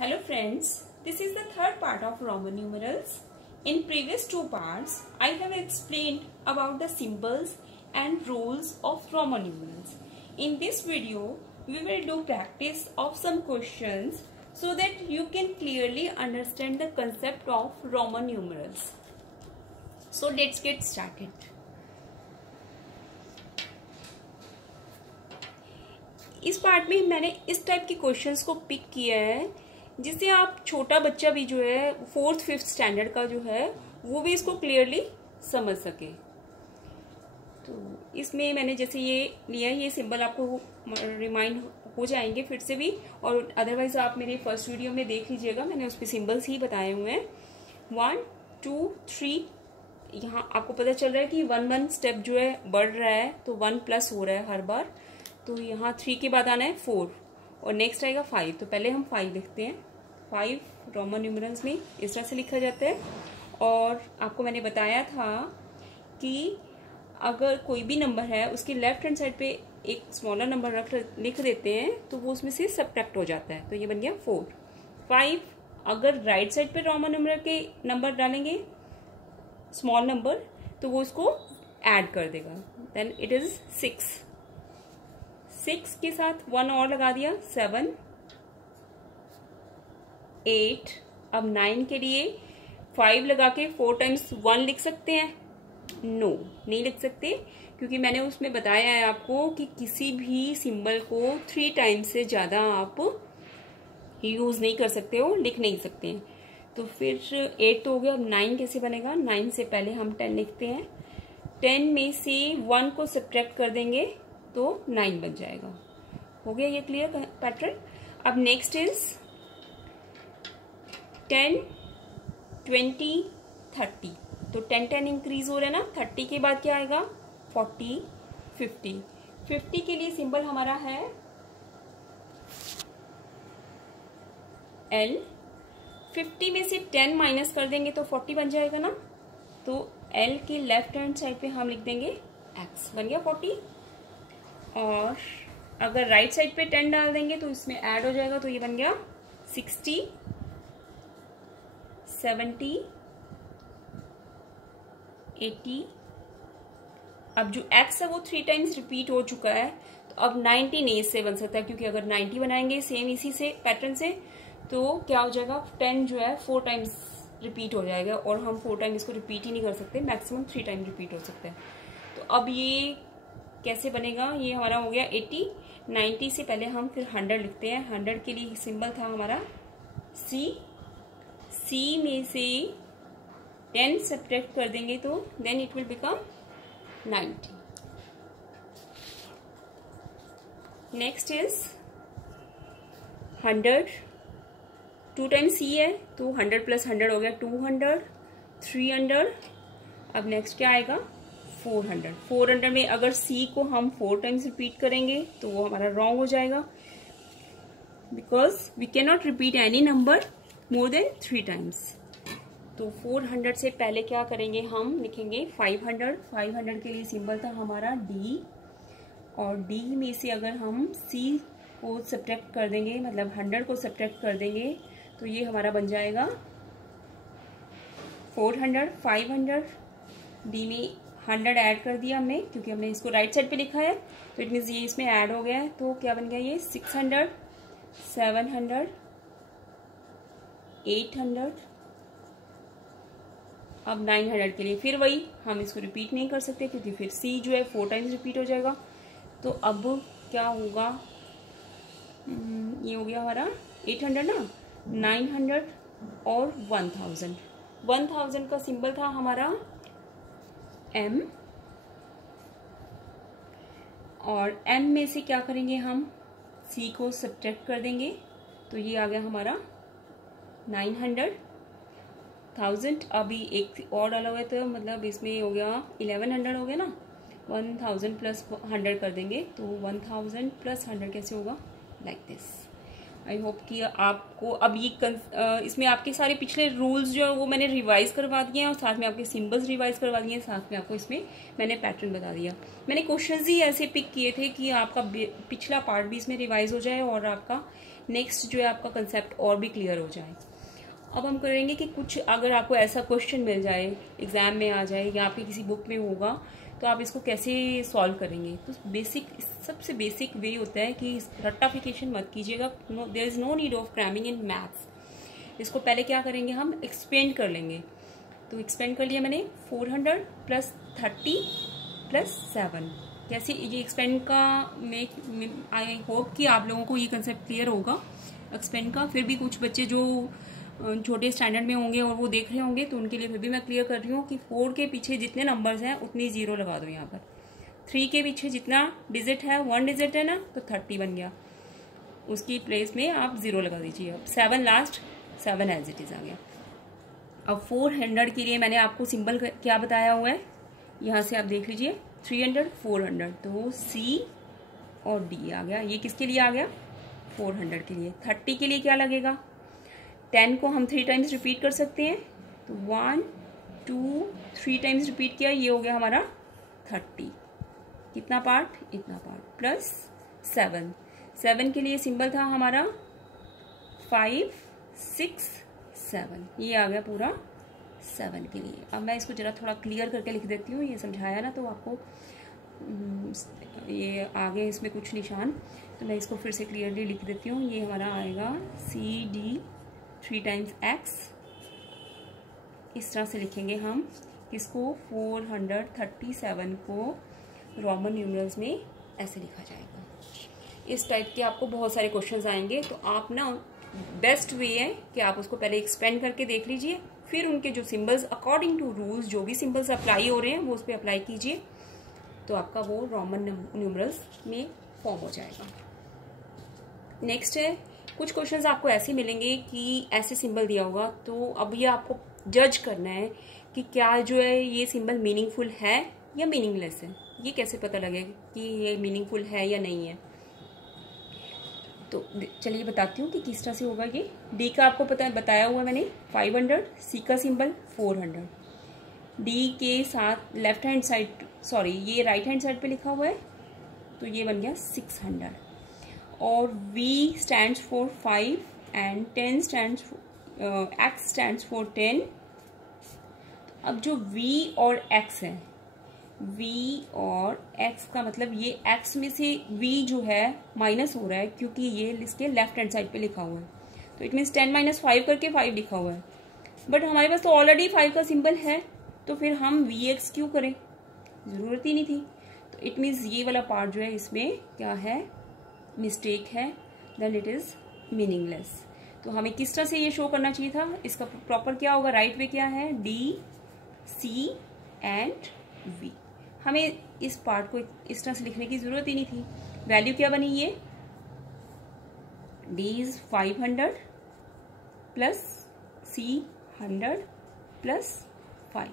Hello friends, this is the third part of Roman numerals. In previous two parts, I have explained about the symbols and rules of Roman numerals. In this video, we will do practice of some questions so that you can clearly understand the concept of Roman numerals. So let's get started. इस part में मैंने इस type के questions को pick किया है जिससे आप छोटा बच्चा भी जो है 4th 5th स्टैंडर्ड का जो है वो भी इसको क्लियरली समझ सके। तो इसमें मैंने जैसे ये लिया, ये सिंबल आपको रिमाइंड हो जाएंगे फिर से भी, और अदरवाइज आप मेरे फर्स्ट वीडियो में देख लीजिएगा, मैंने उस पर सिम्बल्स ही बताए हुए हैं। 1 2 3, यहाँ आपको पता चल रहा है कि 1 स्टेप जो है बढ़ रहा है, तो 1 प्लस हो रहा है हर बार। तो यहाँ 3 के बाद आना है 4 और नेक्स्ट आएगा 5। तो पहले हम 5 लिखते हैं। 5 रोमन न्यूमरल्स में इस तरह से लिखा जाता है। और आपको मैंने बताया था कि अगर कोई भी नंबर है उसके लेफ्ट हैंड साइड पे एक स्मॉलर नंबर लिख देते हैं तो वो उसमें से सब्ट्रैक्ट हो जाता है। तो ये बन गया 4। 5 अगर राइट साइड पे रोमन न्यूमरल के नंबर डालेंगे स्मॉल नंबर तो वो उसको ऐड कर देगा, देन इट इज 6। 6 के साथ 1 और लगा दिया, 7 8। अब 9 के लिए 5 लगा के 4 टाइम्स 1 लिख सकते हैं? नो, नहीं लिख सकते, क्योंकि मैंने उसमें बताया है आपको कि किसी भी सिंबल को 3 टाइम्स से ज़्यादा आप यूज़ नहीं कर सकते हो, लिख नहीं सकते हैं। तो फिर 8 तो हो गया। अब 9 कैसे बनेगा? 9 से पहले हम 10 लिखते हैं। 10 में से 1 को सब्ट्रैक्ट कर देंगे तो 9 बन जाएगा। हो गया ये क्लियर पैटर्न। अब नेक्स्ट इज 10 20 30। तो 10 इंक्रीज हो रहा है ना। 30 के बाद क्या आएगा? 40 50। 50 के लिए सिंबल हमारा है L। 50 में से 10 माइनस कर देंगे तो 40 बन जाएगा ना। तो L के लेफ्ट हैंड साइड पे हम लिख देंगे X, बन गया 40। और अगर राइट साइड पे 10 डाल देंगे तो इसमें ऐड हो जाएगा, तो ये बन गया 60 70 80। अब जो x है वो 3 टाइम्स रिपीट हो चुका है, तो अब 90 नहीं इससे बन सकता, क्योंकि अगर 90 बनाएंगे सेम इसी से पैटर्न से तो क्या हो जाएगा? 10 जो है 4 टाइम्स रिपीट हो जाएगा, और हम 4 टाइम इसको रिपीट ही नहीं कर सकते, मैक्सिमम 3 टाइम रिपीट हो सकता है। तो अब ये कैसे बनेगा? ये हमारा हो गया 80। 90 से पहले हम फिर 100 लिखते हैं। 100 के लिए सिंबल था हमारा C। C में से 10 सब्ट्रैक्ट कर देंगे तो then it will become 90। Next is 100। 2 times C है तो 100 प्लस 100 हो गया 200 300। अब नेक्स्ट क्या आएगा? 400। 400 में अगर C को हम 4 टाइम्स रिपीट करेंगे तो वो हमारा रॉन्ग हो जाएगा, because we can not repeat any number more than 3 times. तो 400 से पहले क्या करेंगे? हम लिखेंगे 500। 500 के लिए सिंबल था हमारा D, और D में से अगर हम C को सब्ट्रैक्ट कर देंगे, मतलब 100 को सब्ट्रैक्ट कर देंगे, तो ये हमारा बन जाएगा 400। 500 D में 100 ऐड कर दिया हमने, क्योंकि हमने इसको राइट साइड पे लिखा है, तो इट मीन्स ये इसमें ऐड हो गया है। तो क्या बन गया ये? 600 700 800। अब 900 के लिए फिर वही, हम इसको रिपीट नहीं कर सकते क्योंकि फिर C जो है 4 टाइम्स रिपीट हो जाएगा। तो अब क्या होगा? ये हो गया हमारा 800 ना, 900 और 1000। 1000 का सिंबल था हमारा M, और M में से क्या करेंगे? हम C को सब्ट्रैक्ट कर देंगे, तो ये आ गया हमारा 900 1000। अभी एक और डाला हुआ है तो मतलब इसमें हो गया 1100 हो गया ना। 1000 प्लस 100 कर देंगे तो 1000 प्लस 100 कैसे होगा? Like this. आई होप कि आपको अब ये इसमें आपके सारे पिछले रूल्स जो है वो मैंने रिवाइज करवा दिए हैं, और साथ में आपके सिंबल्स रिवाइज करवा दिए हैं, साथ में आपको इसमें मैंने पैटर्न बता दिया। मैंने क्वेश्चंस ही ऐसे पिक किए थे कि आपका पिछला पार्ट भी इसमें रिवाइज हो जाए और आपका नेक्स्ट जो है आपका कंसेप्ट और भी क्लियर हो जाए। अब हम करेंगे कि कुछ अगर आपको ऐसा क्वेश्चन मिल जाए, एग्जाम में आ जाए या आपकी किसी बुक में होगा, तो आप इसको कैसे सॉल्व करेंगे। तो सबसे बेसिक वे होता है कि रट्टाफिकेशन मत कीजिएगा। There is no need of cramming in maths. इसको पहले क्या करेंगे, हम एक्सपेंड कर लेंगे। तो एक्सपेंड कर लिया मैंने 400 + 30 + 7। कैसे ये एक्सपेंड का आई होप कि आप लोगों को ये कंसेप्ट क्लियर होगा एक्सपेंड का। फिर भी कुछ बच्चे जो छोटे स्टैंडर्ड में होंगे और वो देख रहे होंगे तो उनके लिए फिर भी मैं क्लियर कर रही हूँ कि 4 के पीछे जितने नंबर्स हैं उतनी 0 लगा दो यहाँ पर। 3 के पीछे जितना डिजिट है 1 डिजिट है ना, तो 30 बन गया, उसकी प्लेस में आप 0 लगा दीजिए। अब 7 लास्ट, 7 एज इट इज आ गया। अब 400 के लिए मैंने आपको सिंबल क्या बताया हुआ है, यहाँ से आप देख लीजिए 300 400, तो C और D आ गया। ये किसके लिए आ गया, 400 के लिए। 30 के लिए क्या लगेगा, 10 को हम 3 टाइम्स रिपीट कर सकते हैं, तो 1 2 3 टाइम्स रिपीट किया, ये हो गया हमारा 30। कितना पार्ट, इतना पार्ट, प्लस 7 के लिए सिंबल था हमारा 5 6 7, ये आ गया पूरा 7 के लिए। अब मैं इसको जरा थोड़ा क्लियर करके लिख देती हूँ, ये समझाया ना तो आपको ये आगे इसमें कुछ निशान, तो मैं इसको फिर से क्लियरली लिख देती हूँ। ये हमारा आएगा CD 3 टाइम्स X, इस तरह से लिखेंगे हम इसको। 437 को रोमन न्यूमरल्स में ऐसे लिखा जाएगा। इस टाइप के आपको बहुत सारे क्वेश्चंस आएंगे, तो आप ना बेस्ट वे है कि आप उसको पहले एक्सपेंड करके देख लीजिए, फिर उनके जो सिंबल्स अकॉर्डिंग टू रूल्स जो भी सिंबल्स अप्लाई हो रहे हैं वो उस पर अप्लाई कीजिए, तो आपका वो रोमन न्यूमरल्स में फॉर्म हो जाएगा। नेक्स्ट है, कुछ क्वेश्चंस आपको ऐसे मिलेंगे कि ऐसे सिंबल दिया होगा, तो अब ये आपको जज करना है कि क्या जो है ये सिंबल मीनिंगफुल है या मीनिंगलेस है। ये कैसे पता लगेगा कि ये मीनिंगफुल है या नहीं है, तो चलिए बताती हूँ कि किस तरह से होगा। ये D का आपको बताया हुआ मैंने 500, C का सिंबल 400, D के साथ लेफ्ट हैंड साइड, सॉरी ये राइट हैंड साइड पे लिखा हुआ है, तो ये बन गया 600। और V stands for 5 and 10 stands X stands for 10। अब जो V और X है, V और X का मतलब ये X में से V जो है माइनस हो रहा है क्योंकि ये इसके लेफ्ट हैंड साइड पे लिखा हुआ है, तो इट मीन्स 10 - 5 करके 5 लिखा हुआ है। बट हमारे पास तो ऑलरेडी 5 का सिंबल है, तो फिर हम VX क्यों करें, ज़रूरत ही नहीं थी। तो इट मीन्स ये वाला पार्ट जो है इसमें क्या है, मिस्टेक है, देन इट इज़ मीनिंगलेस। तो हमें किस तरह से ये शो करना चाहिए था, इसका प्रॉपर क्या होगा, राइट वे क्या है, D C एंड V। हमें इस पार्ट को इस तरह से लिखने की जरूरत ही नहीं थी। वैल्यू क्या बनी, ये D is 500 plus C 100 plus 5,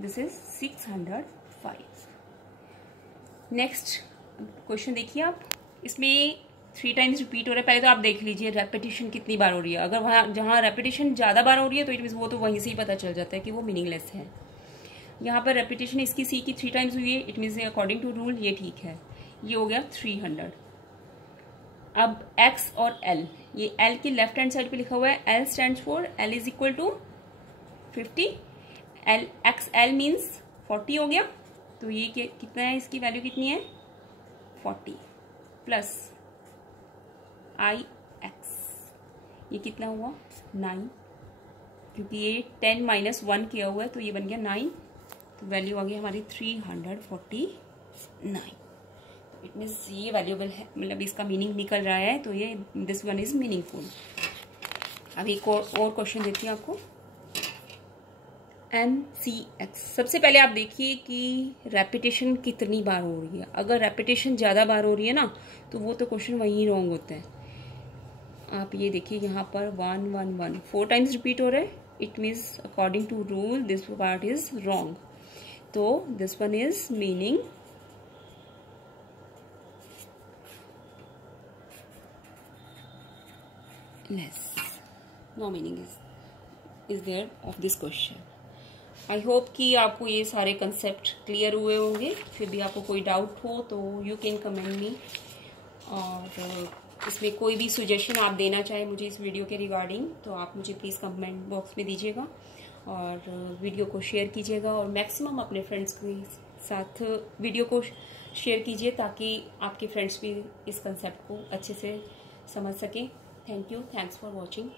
this is 605। Next question देखिए आप, इसमें 3 टाइम्स रिपीट हो रहा है। पहले तो आप देख लीजिए रेपिटेशन कितनी बार हो रही है। अगर वहाँ जहाँ रेपिटेशन ज़्यादा बार हो रही है तो इट मीन्स वो तो वहीं से ही पता चल जाता है कि वो मीनिंगलेस है। यहाँ पर रेपिटेशन इसकी C की 3 टाइम्स हुई है, it means according to rule ये ठीक है। ये हो गया 300। अब X और L, ये L की लेफ्ट हैंड साइड पे लिखा हुआ है, L stands for L is equal to 50, XL means 40 हो गया। तो ये कितना है, इसकी वैल्यू कितनी है 40 प्लस IX, ये कितना हुआ 9, क्योंकि ये 10 - 1 किया हुआ है तो ये बन गया 9, तो वैल्यू आ गई हमारी 349। इट मीन्स ये वैल्यूएबल है, मतलब इसका मीनिंग निकल रहा है, तो ये दिस वन इज मीनिंगफुल। अब एक और क्वेश्चन देती हूँ आपको, MCX। सबसे पहले आप देखिए कि रेपिटेशन कितनी बार हो रही है। अगर रेपिटेशन ज़्यादा बार हो रही है ना, तो वो तो क्वेश्चन वहीं रॉन्ग होता है। आप ये देखिए यहाँ पर 1 1 1 4 टाइम्स रिपीट हो रहा है, it means according to rule this part is wrong, तो this one is meaningless, no meaning is there of this question. I hope कि आपको ये सारे कंसेप्ट क्लियर हुए होंगे। फिर भी आपको कोई डाउट हो तो यू कैन कमेंट मी, और इसमें कोई भी सजेशन आप देना चाहें मुझे इस वीडियो के रिगार्डिंग, तो आप मुझे प्लीज़ कमेंट बॉक्स में दीजिएगा और वीडियो को शेयर कीजिएगा और मैक्सिमम अपने फ्रेंड्स के साथ वीडियो को शेयर कीजिए ताकि आपके फ्रेंड्स भी इस कंसेप्ट को अच्छे से समझ सकें। Thank you, thanks for watching.